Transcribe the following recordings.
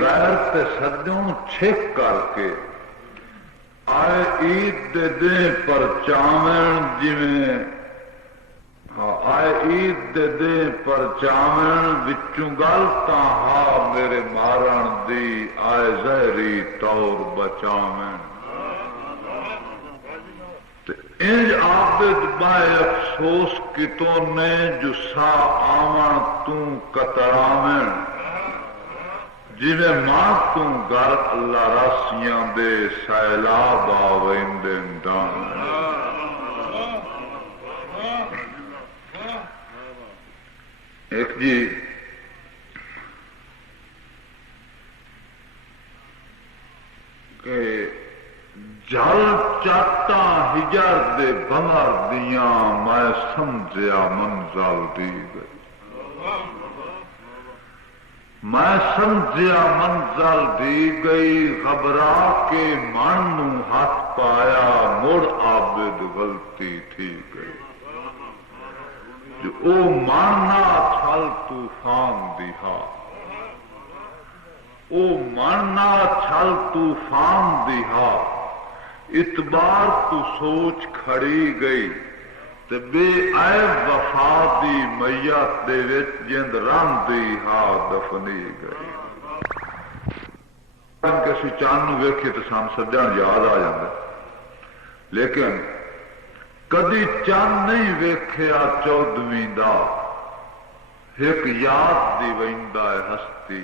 غیر تے سجوں چھک کر کے آئے عید دے دیں پر چاون جویں آئے عید دے دیں پر چاون وچوں گل تاں ہا میرے مارن دی آئے زہری طور بچاون انج عابد بائے افسوس کتوں نے جو سا آون توں کتراون جویں ماں توں گھر اللہ راسیاں دے سیلاب آویندے دان ایک جی کہ جل چاٹا ہجر دے بمر دیاں میں سمجھیا منزل دی گئی میں سمجھیا منزل دی گئی گھبرا کے من نو ہاتھ پایا مڑ عابد غلطی تھی گئی جو او ماننا چھل طوفان دیہا او ماننا چھل طوفان دیہا اتبار تو سوچ کھڑی گئی تے بے عیب وفا دی میت دے وچ جند رن دی ہا دفنی گئی کسی چاند نو ویکھے تے سان سجن یاد آ جاندا لیکن کدی چند نہیں ویکھیا چودھویں دا ایک یاد دی ویندا ہے ہستی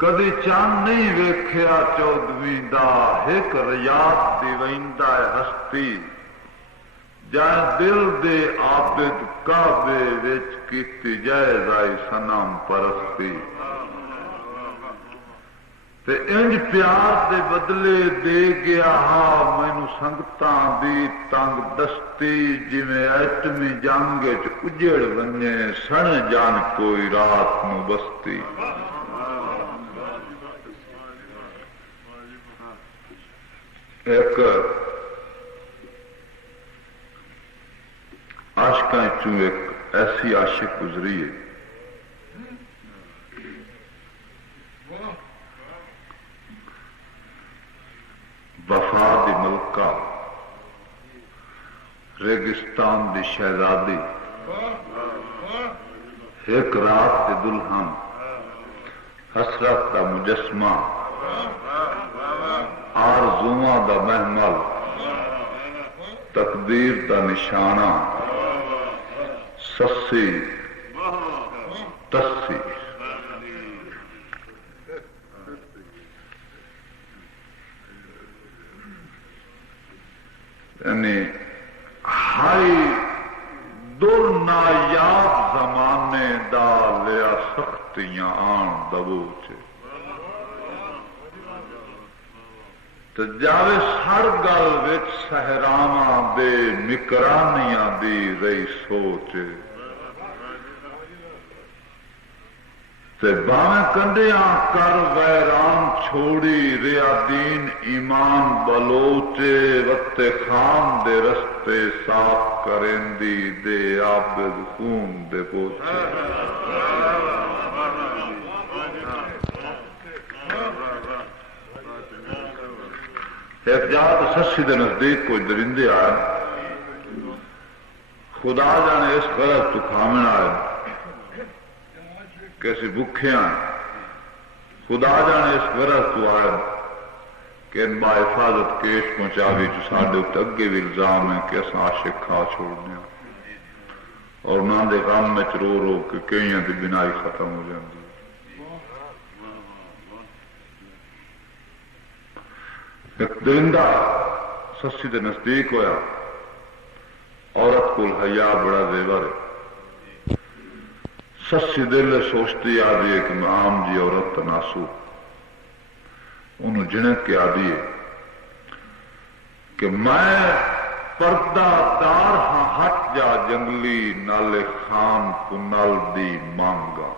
کدی چند نہیں ویکھیا چودھویں دا ایک ریاض دی ویندا ہے ہستی جائے دل دے عابد کعبے وچ کیتی جائز آئی صنم پرستی تے انج پیار دے بدلے دے گیا ہا مینوں سنگتاں دی تنگ دستی جویں ایٹمی جنگ وچ اجڑ ونجے سن جان کوئی رات نو بستی ایک عاشقاں چوں ایک ایسی عاشق گزری ہے وفا دی ملکہ ریگستان دی شہزادی ایک رات دی دلہن حسرت دا مجسمہ آرزواں دا محمل تقدیر دا نشانہ سسی تسی یعنی ہائی دور نایاب زمانے دا لیا سختیاں آن دبوچ تو جاوے ہر گل وچ صحراواں دے نکرانیاں دی رہی سوچ تے باویں کنڈیاں کر ویران چھوڑی ریا دین ایمان بلوچے وقت خان دے رستے صاف کرندی دے عابد خون دے پوچھے ایک جات سسی دے نزدیک کوئی درندے آئے خدا جانے اس غرض تو کھامن آئے کیسے بکھے آئے خدا جانے اس غرض تو آئے کہ ان با حفاظت کیش پہنچاوی جو ساڑھے اگے بھی الزام ہے کہ اس عاشق کھا چھوڑنے اور نہ دے غم میں رو رو کہ کئیاں دی بنائی ختم ہو جاندی ایک درندہ سسی دے نزدیک ہویا عورت کو حیا بڑا زیور ہے سسی دل سوچتی آدھی ہے کہ میں عام جی عورت تناسو انہوں جنت کے آدھی ہے کہ میں پردہ دار ہاں ہٹ جا جنگلی نالے خان کو نال دی مانگا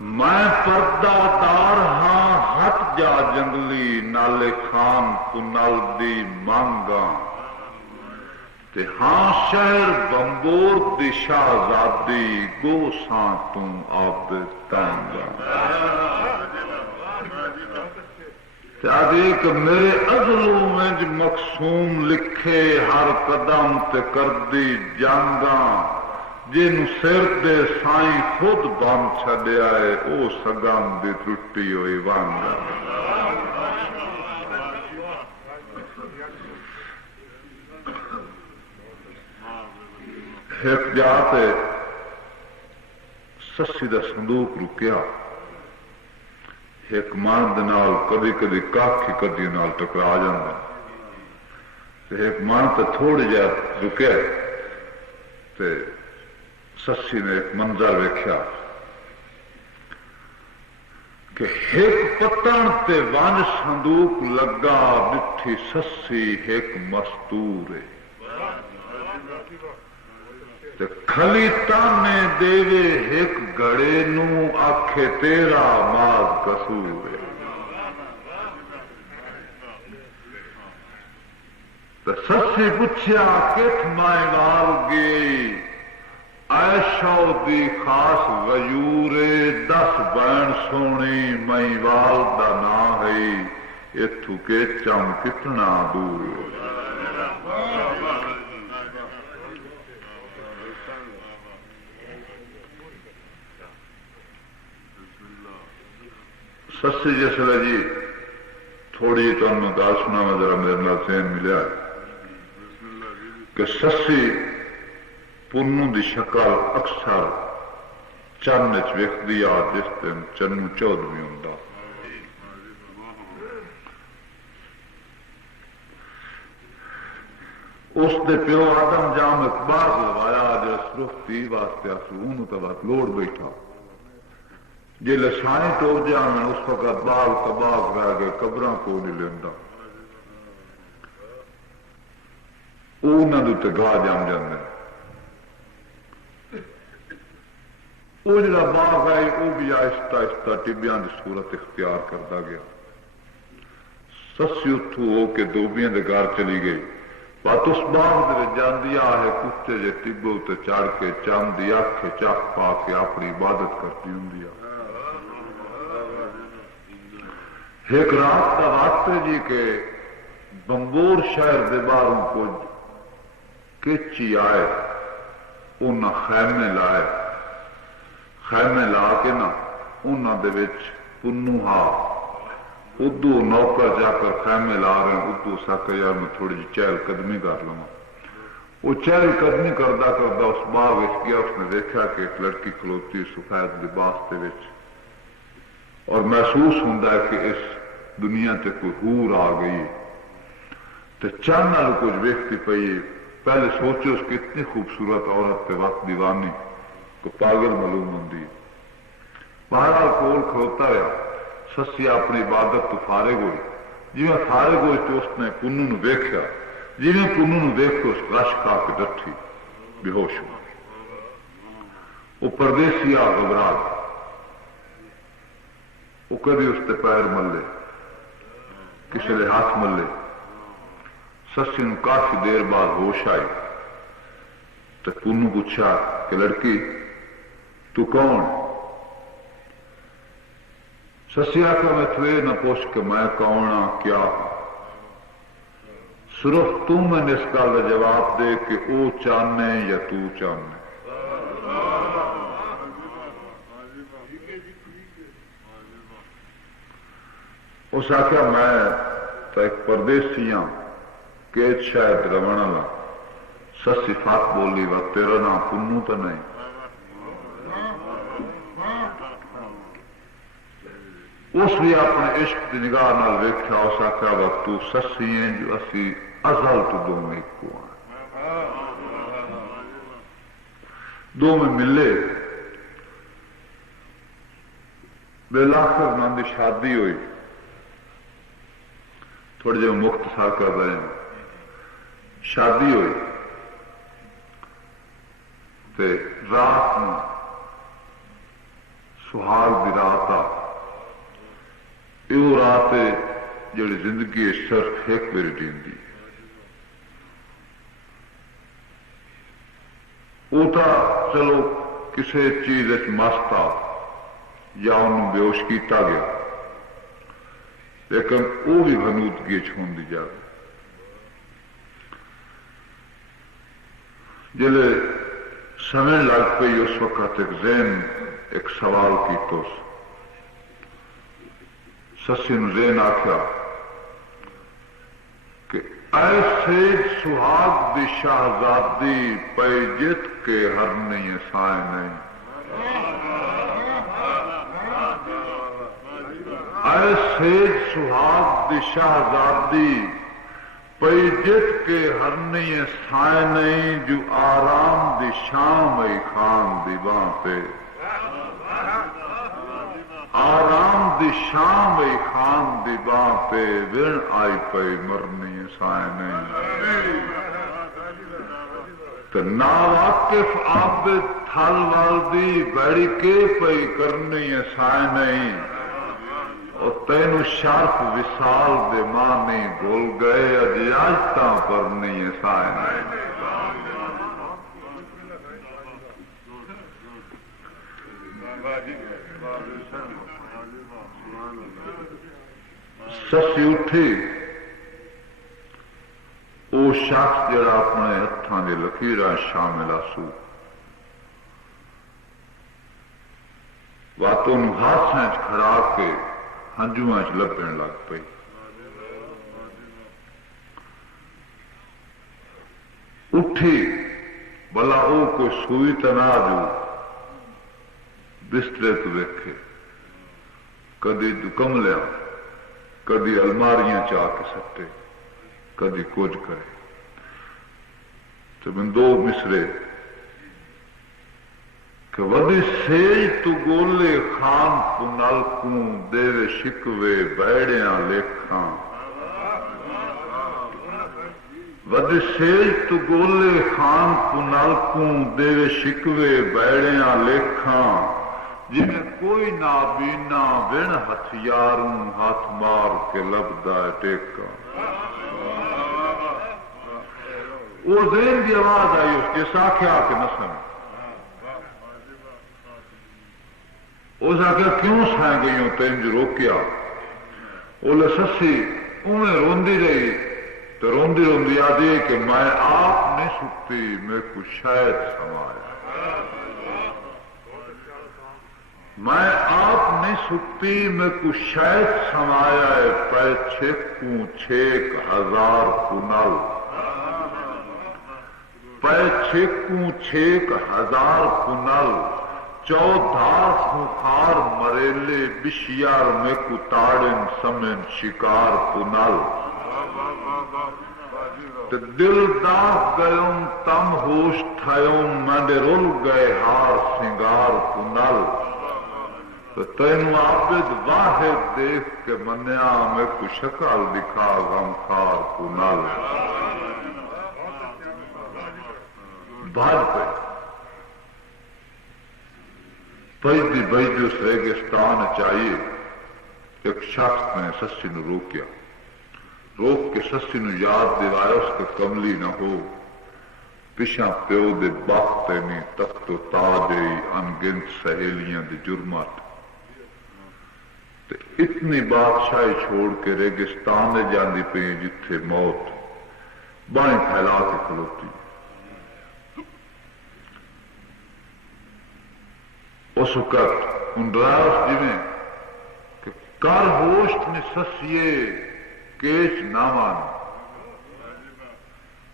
میں پردہ دار ہاں ہٹ جا جنگلی نالے خان کو نال دی مانگا تے ہاں شہر بمبور دی شہزادی گو ساں تم آپ تانگا ایک میرے ازلوں میں مقصوم لکھے ہر قدم تے کردی جانگاں جن سر دے سائیں خود بن چھڈیا ہے او سگم دی ٹوٹی ہوئی وانگا ایک جاتے سسی دا صندوق رکیا ایک من دنال کدی کدی کاکھی کدی نال ٹکرا جاندے ایک من تے تھوڑی جا رکے تے سسی نے ایک منظر ویکھیا کہ ایک پتن تے ونج صندوق لگا ڈٹھی سسی ایک مستور ہے کھلی تانے دیوے ایک گڑے نو آکھے تیرا ماز قصور ہے سسی پوچھیا کت مائے وال گئی ایشو دی خاص غیورے 10 بین سونی مئی وال دا نا ہے اتھو کے چم کتنا دور سسی جسل جی تھوڑی تو میں گال سنا میں ذرا میرے نال سین ملیا کہ سسی پنو دی شکل اکثر چن چ ویکھدی آ جس دن چنو چودھویں ہوندا اس دے پیو آدم جام اقبال لوایا جو صرف تی واسطے اصلوں تو بات لوڑ بیٹھا جی لسانی ٹوک جا میں اس وقت بال کباب رہ گئے قبراں کو نہیں لینا انہوں نے تو گاہ جام جانے وہ جڑا باغ ہے وہ بھی آہستہ آہستہ ٹبیاں کی صورت اختیار کرتا گیا سسی اتو ہو کے دوبیاں دے گھر چلی گئی بات اس باغ دے جاندی ہے کتے جے ٹبے تے چڑھ کے چند دی اکھ چک پا کے اپنی عبادت کرتی ہوں ایک رات کا وقت ہے جی کہ بمبور شہر دے باہروں کچھ کچی آئے انہاں خیمے لائے خیمے لا کے نا انہاں دے وچ پنو ہا ادو نوکر جا کر خیمے لا رہے ہیں ادو سکے یار میں تھوڑی جی چہل قدمی کر لوں وہ چہل قدمی کردا کردا اس باغ وچ گیا اس نے دیکھا کہ ایک لڑکی کھلوتی سفید لباس دے وچ اور محسوس ہوندا ہے کہ اس دنیا تے کوئی حور آ گئی تو چند نال کچھ ویکھتی پئی پہلے سوچو اس کی اتنی خوبصورت عورت تے وقت دیوانی کو پاگل معلوم ہوندی بہرحال کول کھلوتا رہا سسی اپنی عبادت تو فارغ ہوئی جی میں فارغ ہوئی تو اس نے پنو نو ویکھیا جی میں پنو نو ویکھ کے اس رش کھا کے ڈٹھی بے ہوش ہوا وہ پردیسی آ گھبرا وہ کبھی اس تے پیر ملے کسی نے ہاتھ ملے سسی نو کافی دیر بعد ہوش آئی تو پنو پوچھا کہ لڑکی تو کون سسی آخر میں تو یہ نہ پوچھ کہ میں کون ہاں کیا صرف تم میں نے اس گل کا جواب دے کہ او چاہنے یا تو چاہنے اس آخیا میں تو ایک پردیسی ہاں کہ شاید رونا لا سسی فات بولی و تیرا نام پنو تو نہیں اس بھی اپنے عشق کی نگاہ نال ویکھیا اس آخیا وقت تو سسی ہیں جو اسی ازل تو دو میں کو ہیں دو میں ملے بالآخر نام دی شادی ہوئی تھوڑے جو مختصر کر رہے ہیں شادی ہوئی تے رات میں سہاگ دی رات آ یہ رات ہے جڑی زندگی صرف ایک باری دیندی وہ تو چلو کسی چیز مست آ یا انہوں بے ہوش کیتا گیا، لیکن وہ بھی غنودگی چھون دی جائے۔ جلے سمجھ لگ پئی اس وقت ایک ذہن ایک سوال کی تو سسی نو ذہن آخیا کہ ایسے سہاگ دی شہزادی پے جت کے ہر نہیں سائے نہیں، ایسے سہاگ دی شہزادی پے جت کے ہر نہیں سائے نہیں، جو آرام دی شام ای خان دی باں پہ، آرام دی شام ای خان دی باں پہ، ورن آئی پہ مرنی سائے نہیں، تو ناواقف عابد تھل والدی بیڑی کے پہ کرنی سائے نہیں، اور تینو شرف وصال دے مانی بھول گئے اجیاجتاں پر نہیں سائے نہیں۔ سسی اٹھی، وہ شخص جڑا اپنے ہاتھاں دے لکیراں شامل آسو واتوں ہاتھاں کھڑا کے ہنجواں لبن لگ پئی۔ اٹھی بلا وہ کوئی سوئی تنا جو بسترے تو ویکھے، کدی دکم لیا، کدی الماریاں چاہ کے سٹے، کدی کچھ کرے، تو من دو مصرے کہ ودی سیج تو گولے خان پنالکوں دیوے شکوے بیڑیاں لکھاں، ودی سیج تو گولے خان پنالکوں دیوے شکوے بیڑیاں لکھاں، جنہیں کوئی نابینا بن ہتھیاروں ہاتھ مار کے لبدا ٹیکا۔ وہ ذہن کی آواز آئی اس کے ساکھیا کے نسل، اس آخیا کیوں سائیں گئی ہوں تین جو روکیا؟ بولے سسی انہیں روندی رہی تو روندی روندی آدھی کہ میں آپ نہیں سکتی، میں کو شاید سمایا، میں آپ نہیں سکتی، میں کو شاید سمایا ہے، پہ چھکوں 6000 کنل، پہ چھکوں 6000 کنل، 14 خار مریلے بشیار میں کو تاڑن سمن شکار کنل، دل داغ گئوں تم ہوش تھیوں منڈے رول گئے ہار سنگار کنل، تو تینو عابد واحد دیکھ کے منیا میں کو شکل دکھا غمخار کنل۔ بھاج پہ پیدی بیجی اس ریگستان چاہیے، ایک شخص نے سسی نو روکیا، روک کے سسی نو یاد دلایا اس کے کملی نہ ہو، پشاں پیو دے باپ تینی تخت و تاج انگنت سہیلیاں دے جرمات، اتنی بادشاہی چھوڑ کے ریگستان دے جاندی پہ جتھے موت بائیں پھیلا کے کھلوتی۔ اس وقت ان ڈراس جی میں کہ کر ہوشت نے سسیے کیچ نہ مان،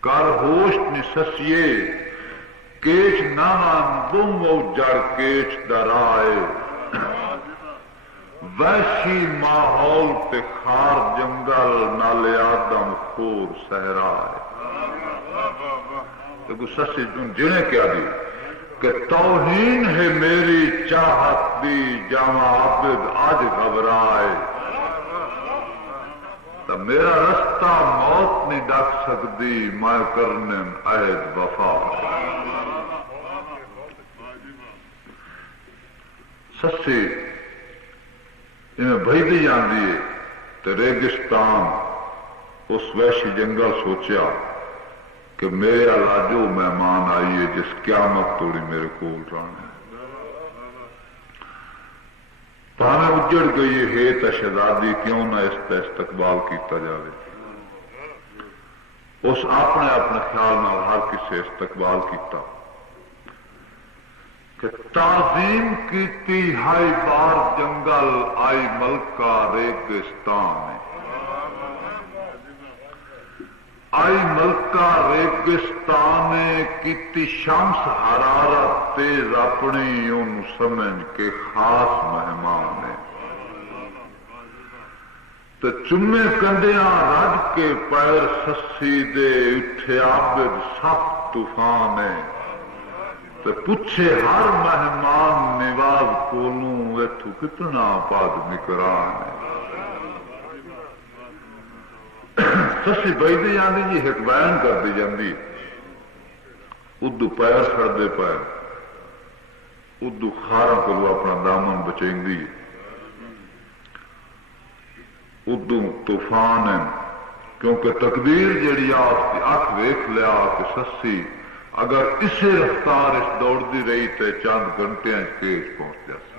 کر ہوشت نے سسیے کیچ نہ مان، بم و جڑ کیچ درائے، ویسی ماحول تے خار جنگل نالے آدم خور صحرا ہے۔ تو سسی جنہیں کیا دی کہ توہین ہے میری چاہت دی، جاواں عابد آج گھبرائے، تو میرا رستہ موت نہیں ڈک سکتی، میں کرنے عہد وفا۔ سسی بھیدی جاندی ہے تو ریگستان اس وحشی جنگل سوچیا کہ کہ میرے علاجو مہمان آئیے جس قیامت توڑی میرے کول رہنا پاویں اجڑ گئی ہے تو شہزادی کیوں نہ اس کا استقبال کیتا جائے اس اپنے اپنے خیال میں ہر کسی استقبال کیتا کہ تعظیم کیتی ہائی بار جنگل آئی ملکہ ریگستان آئی ملکہ ریگستان کیتی شمس حرارت تیز اپنی ان سمجھ کے خاص مہمان ہے تو چمے کندیاں رج کے پیر سسی دے اٹھے عابد سخت طوفان ہے تو پوچھے ہر مہمان نواز کولوں ایتھو کتنا پاد نکران ہے سسی بھائی جاندی جی ایک بیان کر دی جاندی ادو پیر سڑتے پیر ادو خارا کو اپنا دامن بچائندی ادو طوفان ہے کیونکہ تقدیر جیڑی آپ اکھ ویکھ لیا کہ سسی اگر اسی رفتار اس دوڑتی رہی تو چند گھنٹے کیس پہنچ جاتی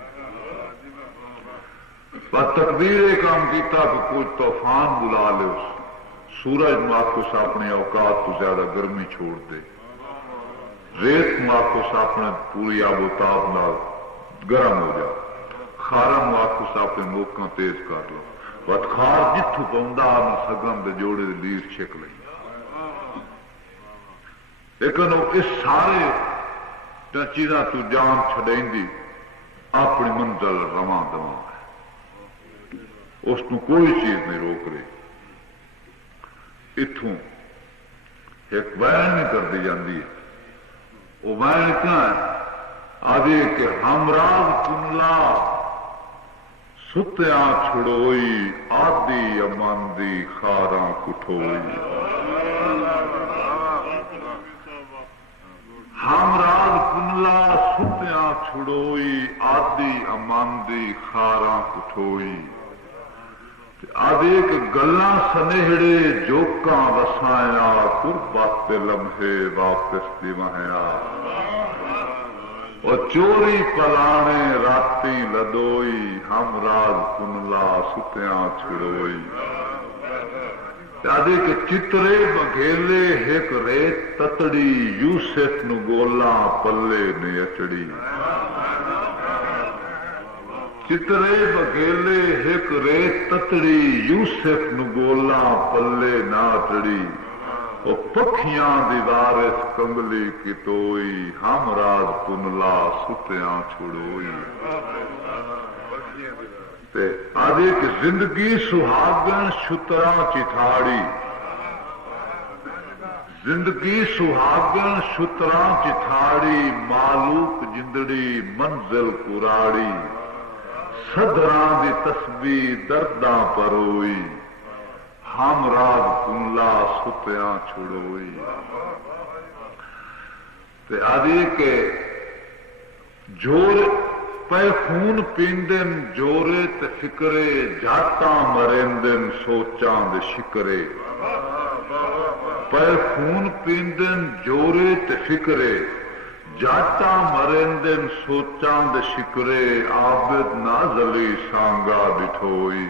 پر تقدیر یہ کام کیتا کہ کچھ طوفان بلا لے سورج ماخوس اپنی اوقات تو زیادہ گرمی چھوڑ دے ریت ماخوس اپنے پوری آب و تاب نال گرم ہو جا خارا ماخوس اپنے موقع تیز کر لو بت خار جتھو پوندا نہ سگم دے جوڑے دے لیر چھک لئی لیکن اس سارے چیزاں تو جان چھڑیندی اپنی منزل رواں دواں ہے اس کو کوئی چیز نہیں روک رہی اتوں ایک وین نہیں کر دی جاندی ہے وہ وین کیا ہے آدھے کہ ہمراز کنلا ستیاں چھڑوئی آدھی امن دی خاراں کٹھوئی ہمراز کنلا ستیاں چھڑوئی آدھی امن دی خاراں کٹھوئی آدھے کہ گلاں سنہڑے جوکاں وسایا قربت لمحے واپس دی وہیا اور چوری پلانے راتی لدوئی ہمراز کنلا ستیاں چھڑوئی آدھے کہ چترے بگھیلے ایک ریت تتڑی یوسف نو گولاں پلے نے اچڑی چترے بگیلے ایک ریت تتڑی یوسف نو گولاں پلے نہ اچڑی او پکھیاں دی وارث کملی کتوئی ہمراز کنلا ستیاں چھڑوئی آدھے کہ زندگی سہاگن شتراں چتھاڑی زندگی سہاگن شتراں چتھاڑی معلوق جندڑی منزل کراڑی صدراں دی تسبیح درداں پروئی ہمراز کنلا ستیاں چھڑوئی تے آدھی کہ جور پے خون پیندن جورے تے فکرے جاٹاں مرندن سوچاں دے شکرے پے خون پیندن جورے تے فکرے جاٹا مرندن سوچاں دے شکرے عابد نازلی سانگا ڈٹھوئی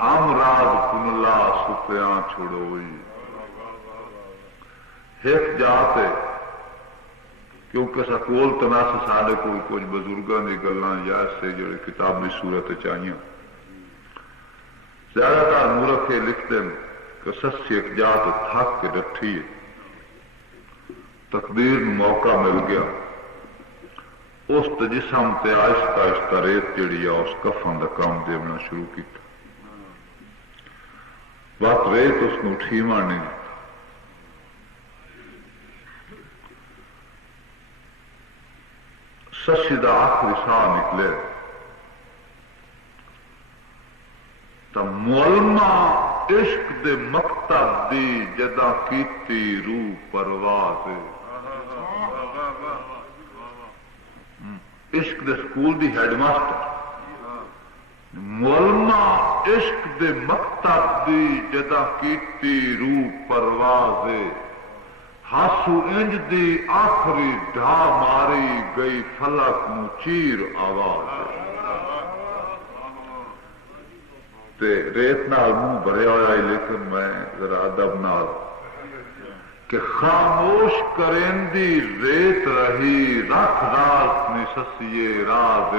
ہمراز کنلا ستیاں چھڑوئی ایک جاتے کیونکہ سکول تناس سارے کو کچھ بزرگاں دی گلاں یا سے جڑے کتابی صورت چاہیے زیادہ تر مورکھے لکھتے ہیں کہ سسی ایک جات تھک کے ڈٹھی ہے تقدیر موقع مل گیا اس جسم تے آہستہ آہستہ ریت جڑی ہے اس کفن دا کام دینا شروع کیتا بات ریت اس کو ٹھیواں نہیں سسی دا آخری ساہ نکلے تو مولما عشق دے مکتب دی جدا کیتی روح پرواز عشق دے سکول دی ہیڈ ماسٹر مولما عشق دے مکتب دی جدا کیتی روح پرواز ہاسو انج دی آخری ڈھا ماری گئی فلک نو چیر آواز تے ریت نال منہ بھریا ہوا ہے لیکن میں ذرا ادب نال کہ خاموش کرندی ریت رہی رکھ راز نسسیے راز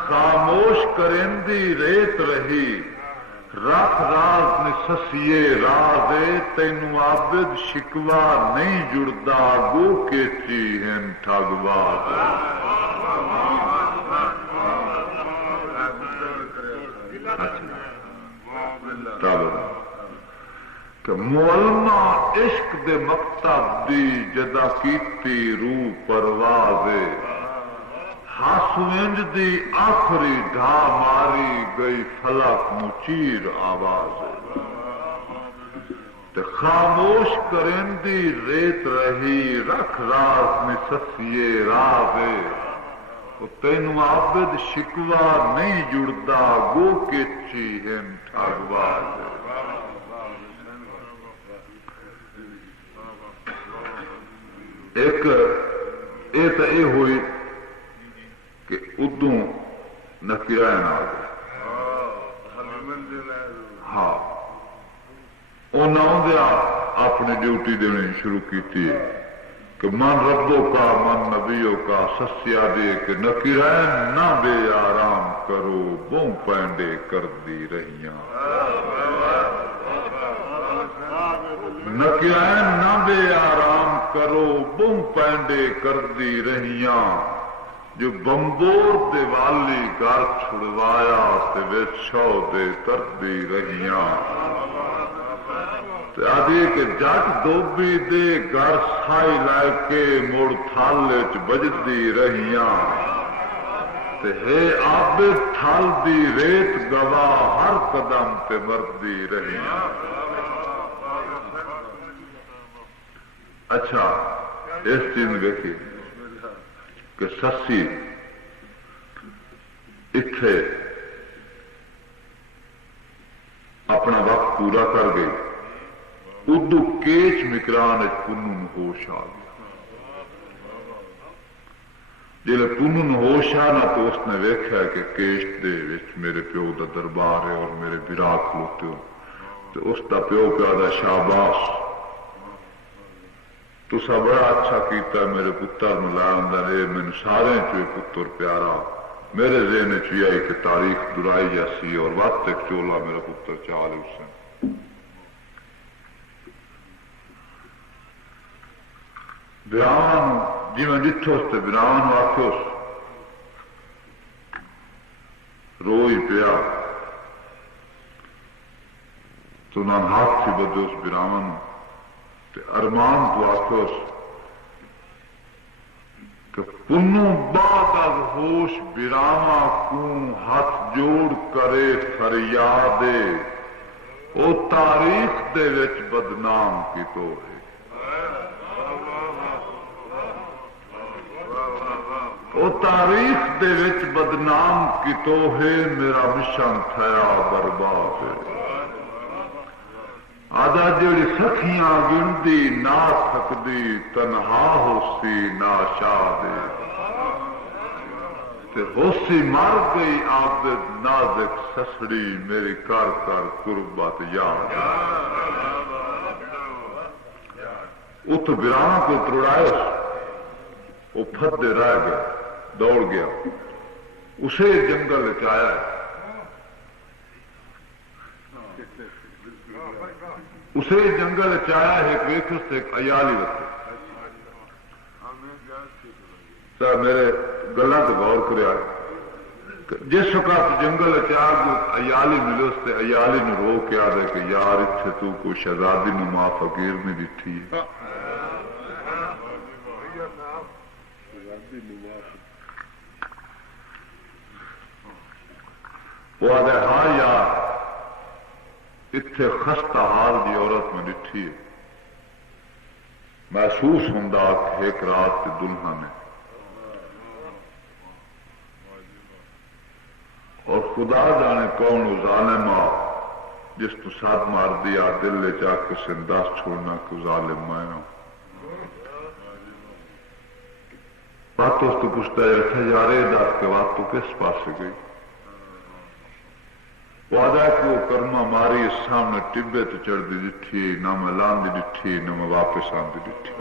خاموش کرندی ریت رہی رکھ راز نسسیے راز تینو عابد شکوا نہیں جڑدا گو کے چی ہیں ٹھگواز کہ معلمہ عشق دے مکتب دی جدا کیتی روح پرواز ہاسوینج دی آخری ڈھا ماری گئی فلک مچیر آواز تے خاموش کرندی ریت رہی رکھ راز نسسیے راز تینو عابد شکوا نہیں جڑدا گو کے چی ہیں ٹھگواز ایک اے تو اے ہوئی کہ ادوں نکرائن آ گئے ہاں انہوں نے اپنی ڈیوٹی دینی شروع کی تھی کہ من ربوں کا من نبیوں کا سسیا دے کہ نکرائن نہ بے آرام کرو بوں پینڈے کر دی رہیاں نکرائن نہ بے آرام کرو بوں پینڈے کر دی رہیاں جو بمبور دے والی گھر چھڑوایا تے وچھو دے کر دی رہیاں آدھی کہ جٹ دوبی دے گھر سائی لائے کے مڑ تھالے چ بجدی رہیاں تے ہے عابد تھال دی ریت گواہ ہر قدم تے مردی رہیاں اچھا اس چیز دیکھی کہ سسی اتھے اپنا وقت پورا کر گئی ادو کیچ مکران پنن ہوش آ گیا جلے پنن ہوش آنا تو اس نے ویکھا کہ کیچ دے وچ میرے پیو دا دربار ہے اور میرے برا کھلوتے ہو تو اس دا پیو پیادا شاباش تسا بڑا اچھا کیتا میرے پتر ملایا رہے میں سارے چوئے پتر پیارا میرے ذہن چی آئی کہ تاریخ درائی جیسی اور وقت ایک چولا میرا پتر چال اس سے براہن جی میں جتھوس تے براہن واقعوس روئی پیا تو نان ہاتھ تھی بدوس براہن ارمان تو آخوس کہ پنو بعد از ہوش براما کوں ہاتھ جوڑ کرے فریادے او تاریخ دے وچ بدنام کی تو ہے او تاریخ دے وچ بدنام کی تو ہے میرا مشن تھیا برباد ہے آدھا جڑی سکھیاں گندی نہ سکدی تنہا ہوسی نا شادے تے ہوسی مار گئی عابد نازک سسڑی میری کر کر قربت یاد ات براہ کو تروڑایا وہ پھدے رہ گیا دوڑ گیا اسے جنگل چایا اسے جنگل چایا ہے ویکس سے ایک ایالی رکھے سر میرے گلا تو غور کریا جس وقت جنگل چاہ ایالی ملے اس سے ایالی نے رو کے آ دے کہ یار اتنے تو کوئی شہزادی نما فقیر نہیں دٹھی ہے وہ آدھے ہاں یار اتنے خستہ حال دی عورت میں ڈٹھی ہے محسوس ہوں کہ ایک رات کے دلہا نے خدا جانے کون ظالم آ جس تو ساتھ مار دیا دل لے جا کے سنداس چھوڑنا کو ظالم میں ہوں بات اس تو پوچھتا ہے رکھے جا رہے دات کے بات تو کس پاس گئی وعدہ کہ وہ کرما ماری اس سامنے ٹبے تو چڑھ دی ڈٹھی نہ میں لان دی ڈٹھی نہ میں واپس آن دی ڈٹھی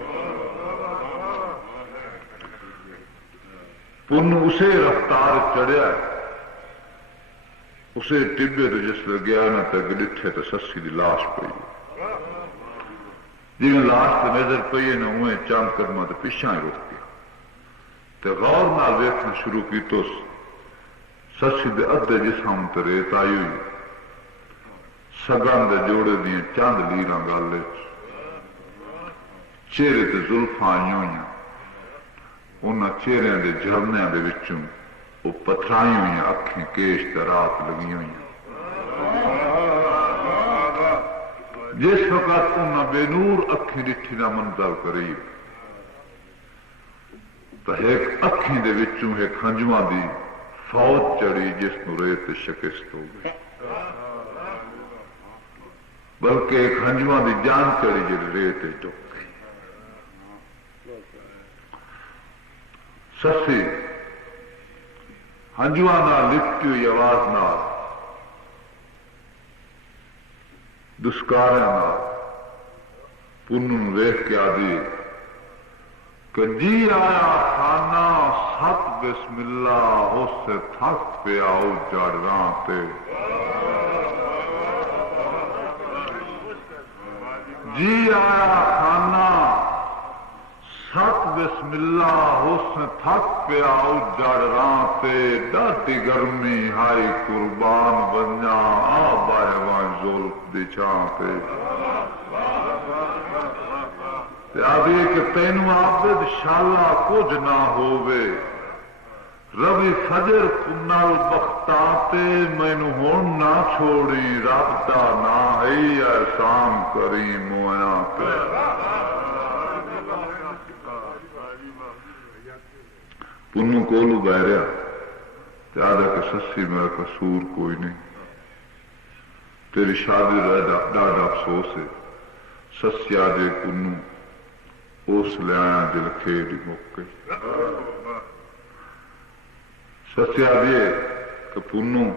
پن اسے رفتار چڑھیا اسے ٹبے تو جس لے گیا نہ تک ڈٹھے تو سسی دی لاش پئی جی لاش تو نظر پئی نہ ہوئے چاند قدمہ تو پیچھا ہی رک گیا تو غور نال ویکھنا شروع کی تو سسی دے ادھے جسم تے ریت آئی ہوئی سگن دے جوڑے دیاں چند لیراں گل چہرے تے زلفاں آئی ہوئی انہاں چہریاں دے جھرنیاں دے وچوں وہ پتھرائی ہوئی اکھیں کیش تے رات لگی ہوئی جس وقت انہاں بے نور اکھیں ڈٹھی دا منظر قریب تو ایک اکھیں دے وچوں ایک ہنجواں دی فوج چڑی جس نو ریت شکست ہو گئی بلکہ ایک ہنجواں دی جان چڑی جی ریت ڈک گئی سسی ہنجواں نال لپٹی ہوئی آواز نال دسکاریاں نال پنوں ویکھ کے آدھی کہ جی آیا خانہ ست بسم اللہ اس سے تھک پہ آؤ جڑاں تے جی آیا خانہ ست بسم اللہ اس سے تھک پہ آؤ جڑاں تے ڈاٹی گرمی ہائی قربان بنیا آ باہواں زلف دی چھاں تے آدھی کہ تینوں عابد شالا کچھ نہ ہووے ربی فجر کنال بختاتے مینو ہون نہ چھوڑی رب دا نہ ہے احسان کریم مویا پہ پنوں کولو بہریا آدھا کہ سسی میرا قصور کوئی نہیں تیری شادی ڈاڈا افسوس ہے سسی آدھے پنوں اس لے آیا دل کھیڑی مک گئی سچیا دیے کہ پنوں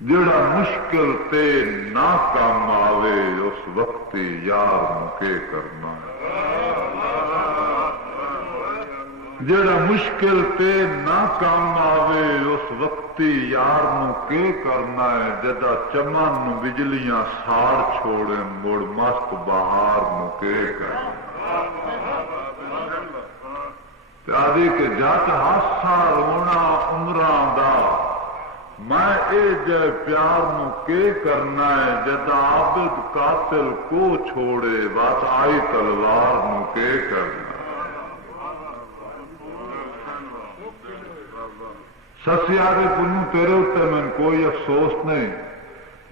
جڑا مشکل تے نہ کام آوے اس وقت یار مکے کرنا جڑا مشکل تے نہ کام آوے اس وقت یار مکے کرنا ہے جدا چمن نو بجلیاں ساڑ چھوڑے مڑ مست بہار مکے کرنا آدھی کہ جت ہاسا رونا عمراں دا میں اے جے پیار نو کے کرنا ہے جدا عابد قاتل کو چھوڑے بات آئی تلوار نو کے کرنا سسی آدھے پنوں تیرے اتنے میں کوئی افسوس نہیں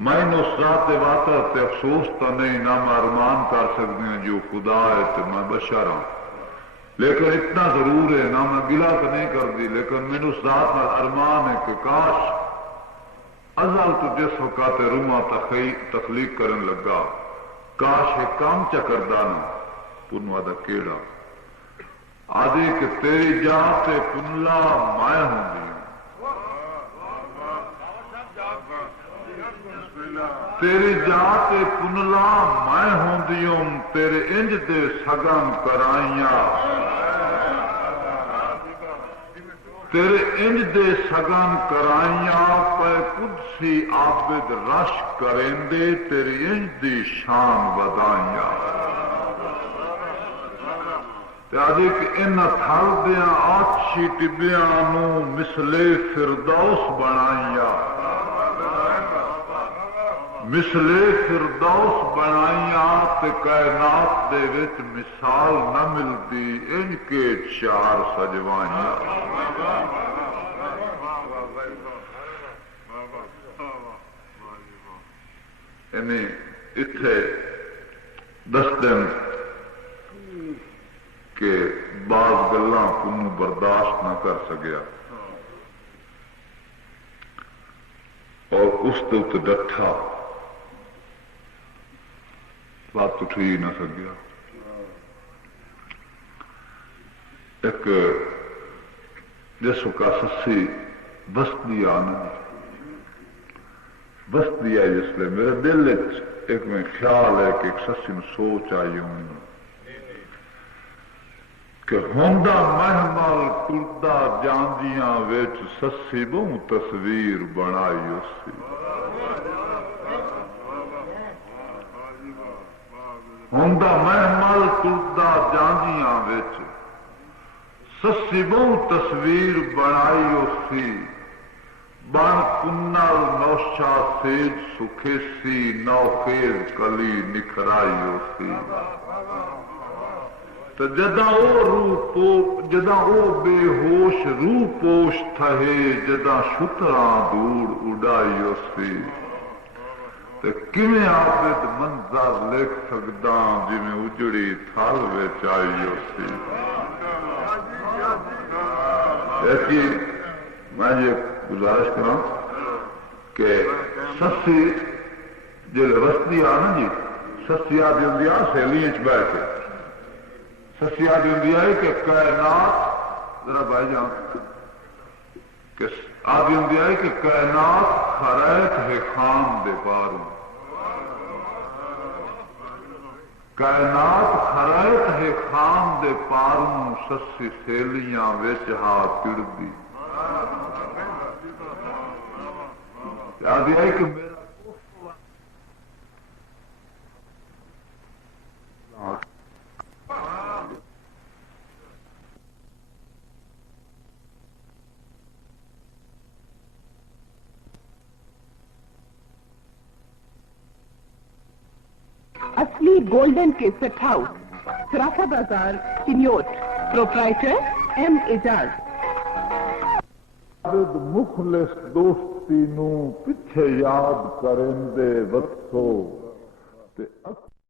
میں اس رات واتا تے افسوس تو نہیں نہ میں ارمان کر سکتے ہیں جو خدا ہے تو میں بشر ہوں لیکن اتنا ضرور ہے نہ میں گلا تو نہیں کر دی لیکن میں اس رات میں ارمان ہے کہ کاش ازل تو جس وقت روما تخلیق کرن لگا کاش ایک کام چکردا نہ پنوں آدھا کیڑا آدھی کہ تیری جان تے پنلا میں ہوں دی تیری جات کنلا میں ہوں دیوں تیرے انج دے سگن کرائیاں تیرے انج دے سگن کرائیاں پہ قدسی عابد رش کریں دے تیری انج دی شان ودائیاں تیادی کہ ان تھل دیاں آچھی ٹبیاں نو مثلے فردوس بنائیاں مثلے فردوس بنائیاں تے کائنات دے وچ مثال نہ ملتی ان کے چار سجوائیاں انہیں اتھے دس دن کہ بعض گلاں کنوں برداشت نہ کر سکیا اس تے ڈٹھا بات اٹھی نہ سکیا. ایک جس کا سسی بستی آنا بستی آئی جس لئے میرے دل ایک میں خیال ہے کہ ایک سسی میں سوچ آئی ہوں کہ ہوندا محمل ٹردا جاندیاں ویچ سسی بہوں تصویر بنائی اسی. ہوندا محمل ٹردا جاندیاں ویچ سسی بہوں تصویر بنائی اسی. بن کنال نوشا سیج سکھیسی نوخیز کلی نکھرائی اسی. تو جداں او بے ہوش روح پوش تھے جداں شتراں دور اڈائی اسی. تو کیویں عابد منظر لکھ سکداں جویں اجڑی تھل وچ آئی اسی. ایسی میں یہ گزارش کروں کہ سسی جی وسطی آ نا جی سسی آدھی ہوں سہیلیاں چ بیٹھ کے سسی آدھی ہوں کہ کائنات ذرا بھائی جان کہ آدھی ہوں کہ کائنات خریت ہے خان دے پاروں. کائنات خریت ہے خان دے پاروں سسی سہیلیاں وچ ہاتھ چڑھدی. آدھی آئی کہ میرا اصلی گولڈن کیسٹ ہاؤس سرافہ بازار چنیوٹ. پروپرائٹر ایم اعجاز. مخلص دوستی نو پچھے یاد کریں دے وقتو تے